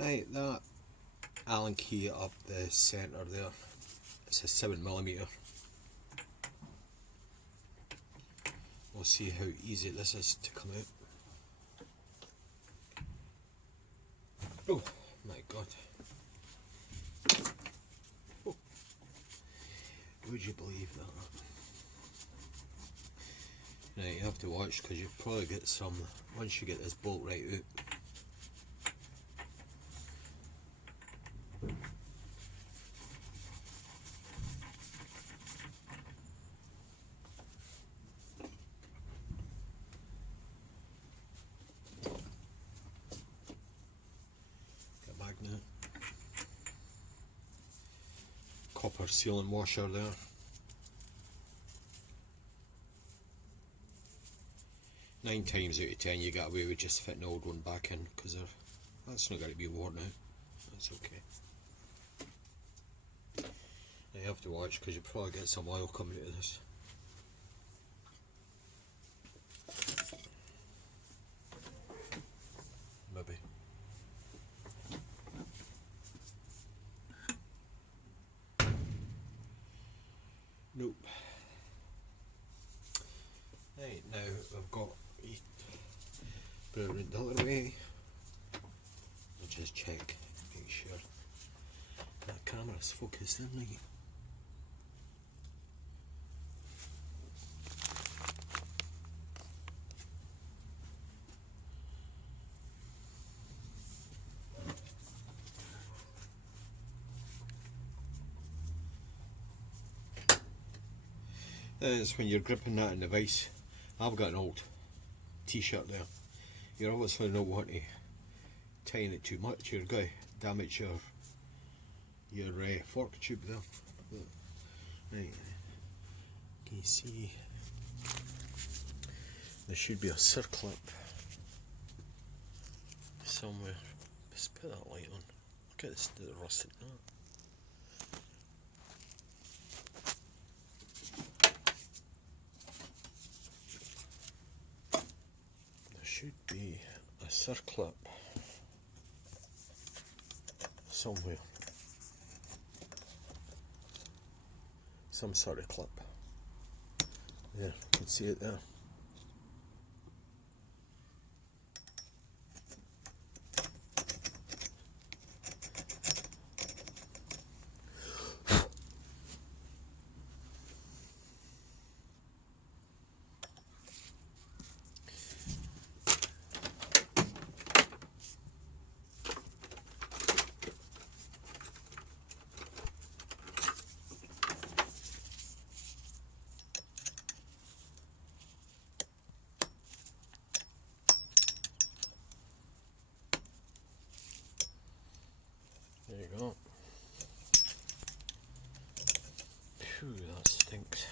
Right, that Allen key up the centre there, it's a 7mm. We'll see how easy this is to come out. Oh my god. Oh. Would you believe that? Right, you have to watch because you'll probably get some, once you get this bolt right out. Magnet, copper sealant washer there. Nine times out of 10 you get away with just fitting the old one back in because that's not going to be worn out. That's okay. Now you have to watch because you probably get some oil coming out of this. Maybe. Nope. Right, now we've got put it around the other way. I'll just check, make sure that camera's focused in right. That is when you're gripping that in the vise. I've got an old t-shirt there. You're obviously not wanting to tighten it too much. You're going to damage your fork tube there. Right. Can you see? There should be a circlip somewhere. Just put that light on. Look at this, the rusted nut. Should be a circlip somewhere, some sort of clip. There, you can see it there. There you go. Phew, that stinks.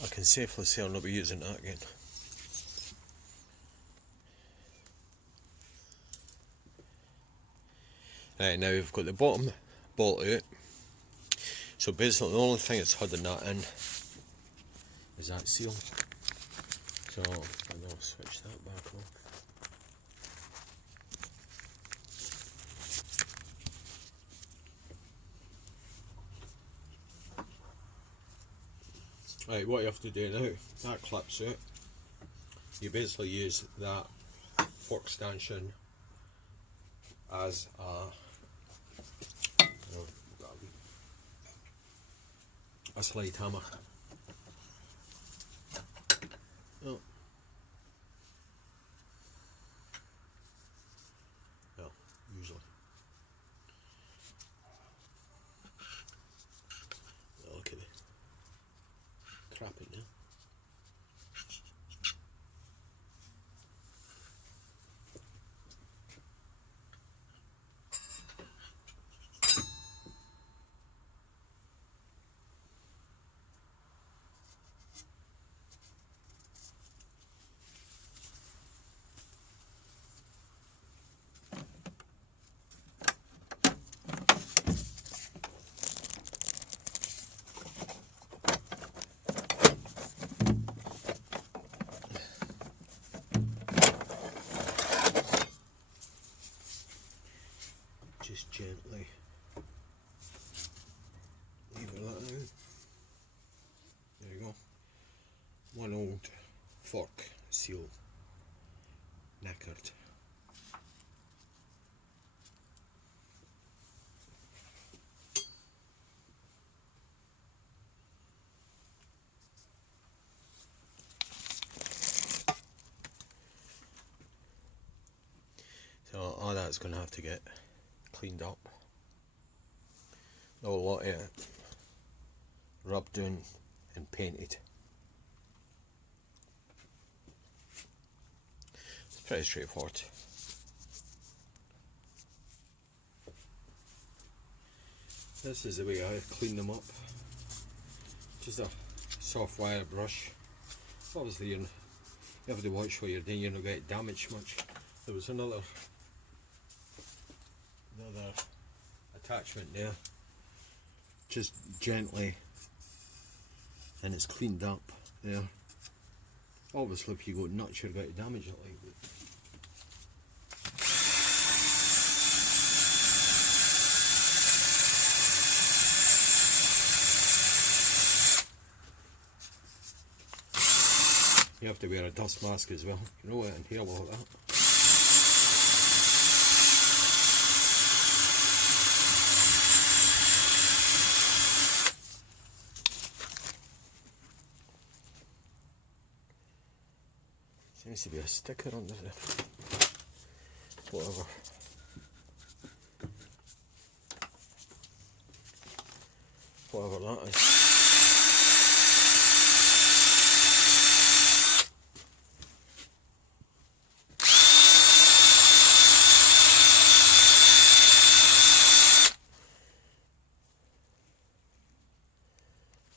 I can safely say I'll not be using that again. Right, now we've got the bottom bolt out. So basically the only thing that's holding that in is that seal. So I'll switch that back off. Right, what you have to do now, that clips out. You basically use that fork stanchion as a slide hammer. Oh. Well, usually. Look at it. Crap in there. just gently lever that out. There you go. One old fork seal knackered. So all that's going to have to get cleaned up. A lot of it rubbed in and painted. It's pretty straightforward. This is the way I clean them up. Just a soft wire brush. Obviously you have to watch what you're doing, you're not going to get damaged much. There was another attachment there. Just gently, and it's cleaned up there. Obviously if you go nuts you're going to damage it like that. You have to wear a dust mask as well, you know, and inhale all that. Seems to be a sticker under there. Whatever. Whatever that is.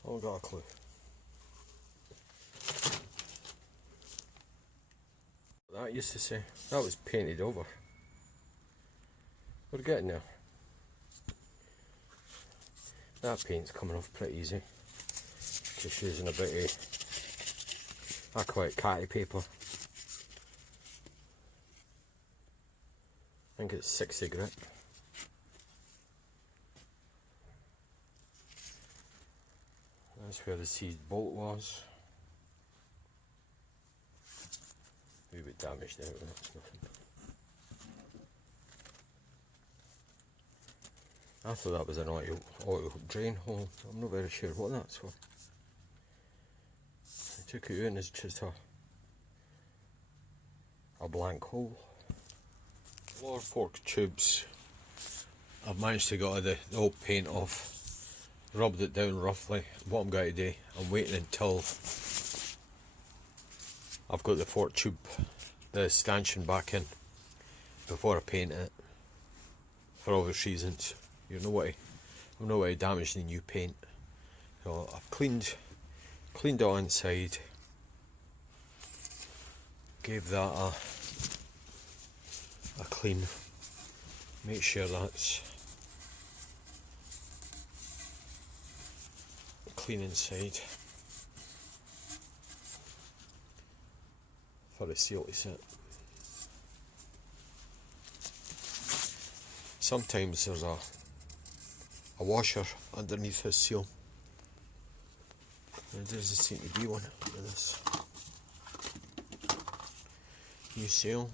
I haven't got a clue. That used to say, that was painted over. We're getting there. That paint's coming off pretty easy. Just using a bit of, I call it catty paper. I think it's 60 grit. That's where the seed bolt was. A wee bit damaged there, but that's nothing. I thought that was an oil drain hole. I'm not very sure what that's for. I took it in as just a blank hole. Lower fork tubes. I've managed to get the old paint off. Rubbed it down roughly. What I'm going to do, I'm waiting until I've got the fork tube, the stanchion back in before I paint it. For obvious reasons, you know what? I'm not going to damage the new paint. So I've cleaned it on inside. Gave that a clean. Make sure that's clean inside for the seal to sit. Sometimes there's a washer underneath this seal. There doesn't seem to be one with this new seal.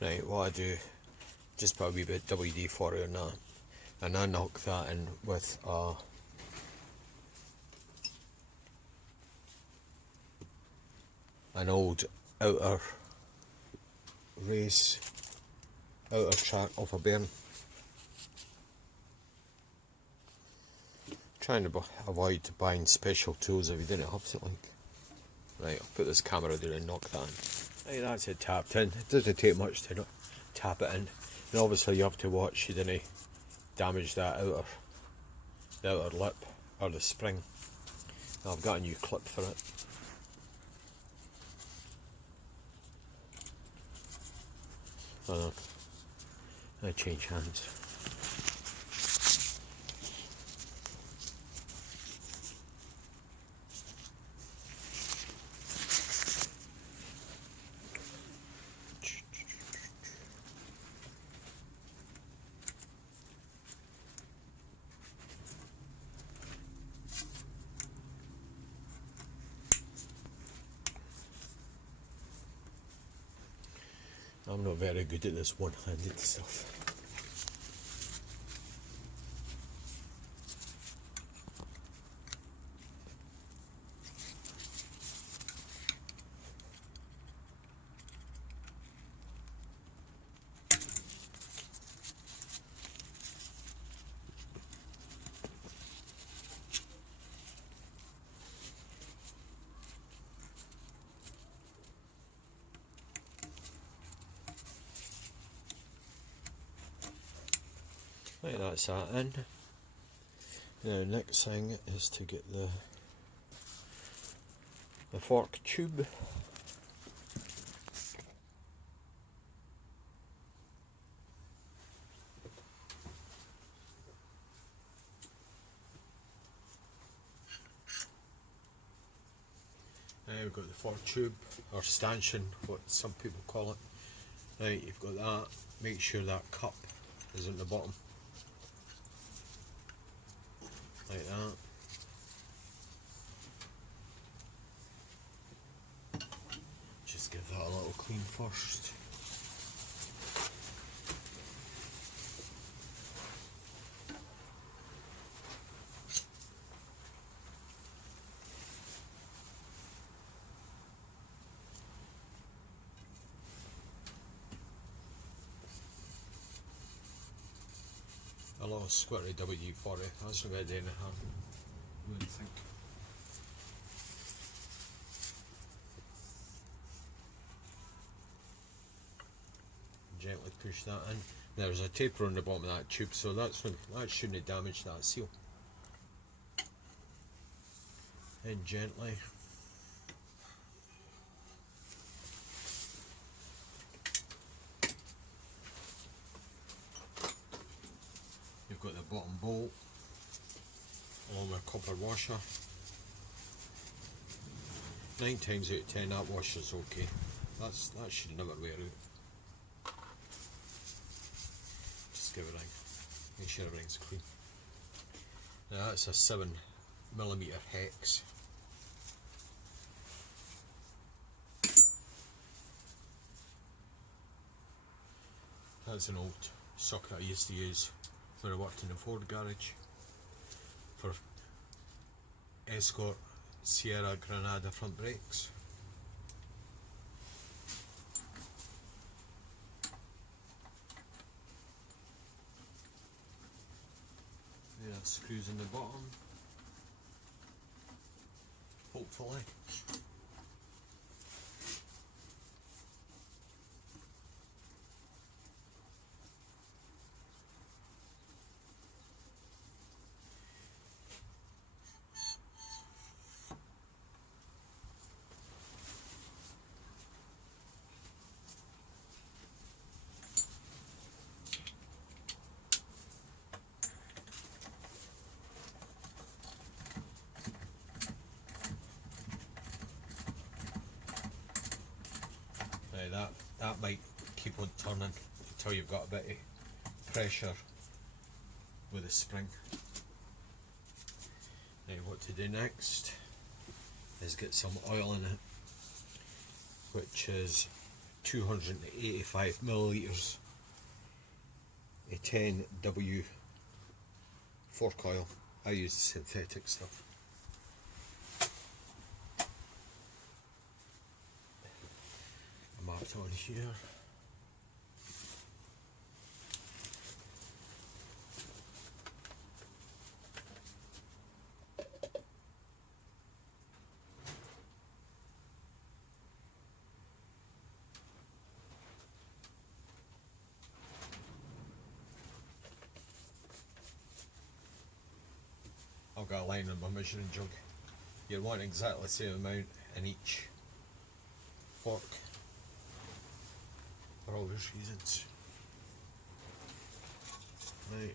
Right, what I do, just put a wee bit WD-40 on that, and I knock that in with an old outer track off a bearing. Trying to avoid buying special tools if you didn't have to, like. Right, I'll put this camera there and knock that in. Right, that's it tapped in. It doesn't take much to tap it in. And obviously you have to watch you didn't damage that the outer lip or the spring. I've got a new clip for it. Oh, I change hands. I'm not very good at this one-handed stuff. Right, that's that in. Now next thing is to get the fork tube. Now we've got the fork tube, or stanchion, what some people call it. Right, you've got that. Make sure that cup is at the bottom. Like that. Just give that a little clean first. A little squirty WD-40, that's not bad anything, I wouldn't think. Gently push that in. There's a taper on the bottom of that tube, so that shouldn't have damaged that seal. And gently. You've got the bottom bolt along with a copper washer. 9 times out of 10 that washer's okay. That should never wear out. Just give it a ring. Make sure everything's clean. Now that's a 7mm hex. That's an old socket I used to use when I worked in the Ford garage for Escort Sierra Granada front brakes. Yeah, screws in the bottom, hopefully. That might keep on turning until you've got a bit of pressure with the spring. Now what to do next is get some oil in it, which is 285 millilitres of 10W fork oil. I use synthetic stuff. Marked on here. I've got a line in my measuring jug. You want exactly the same amount in each fork for obvious reasons. Right.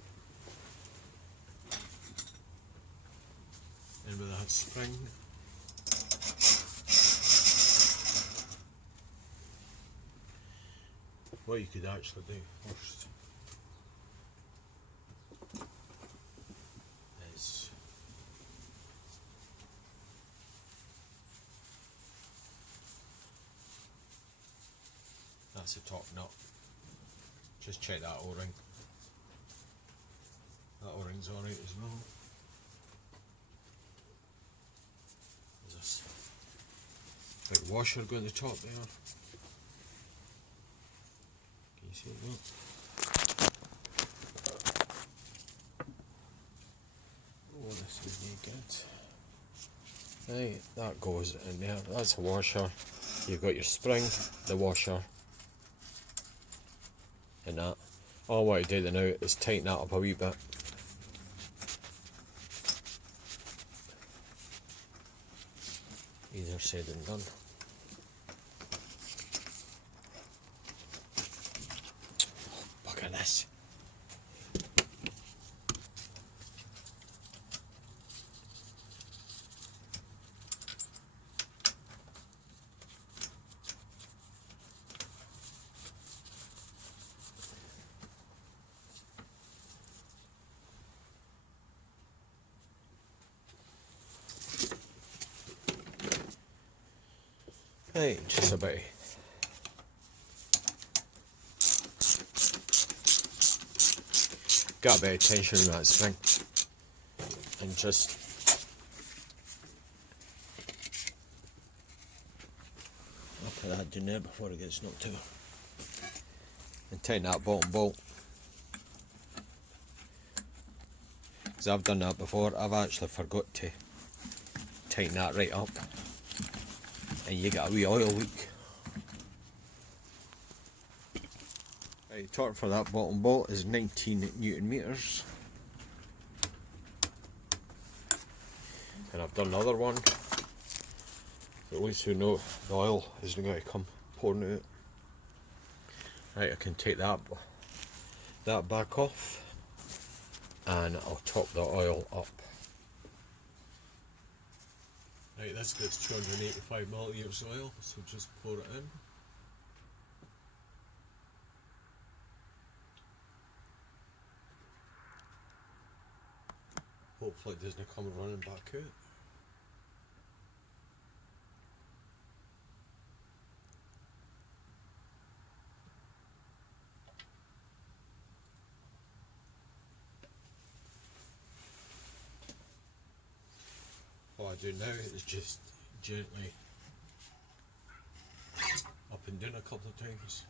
And with that spring, what you could actually do first is That's the top nut. Just check that O-ring. That O-ring's alright as well. There's this big washer going to the top there. Can you see it? Oh, this is naked. Right, that goes in there. That's a washer. You've got your spring, the washer, and that. All I want to do now is tighten that up a wee bit. Easier said than done. Oh, bugger this. Right, just about. Got a bit of tension in that spring, and just I'll put that down there before it gets knocked out, and tighten that bottom bolt. Because I've done that before, I've actually forgot to tighten that right up. And you get a wee oil leak. Right, torque for that bottom bolt is 19 Newton meters. And I've done another one. At least we know the oil isn't going to come pouring out. Right, I can take that back off, and I'll top the oil up. Right, this gets 285 millilitres oil, so just pour it in. Hopefully it doesn't come running back out. What I do now is just gently up and down a couple of times.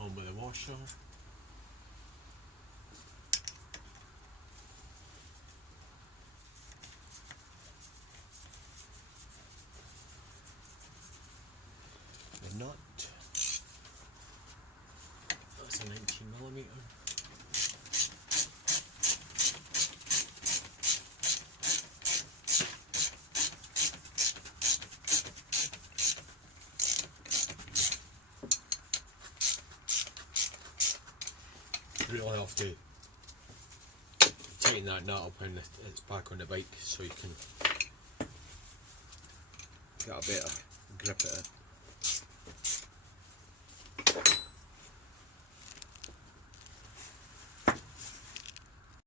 On with the washer. The nut. That's a 19mm. Really have to tighten that nut up when it's back on the bike so you can get a better grip at it.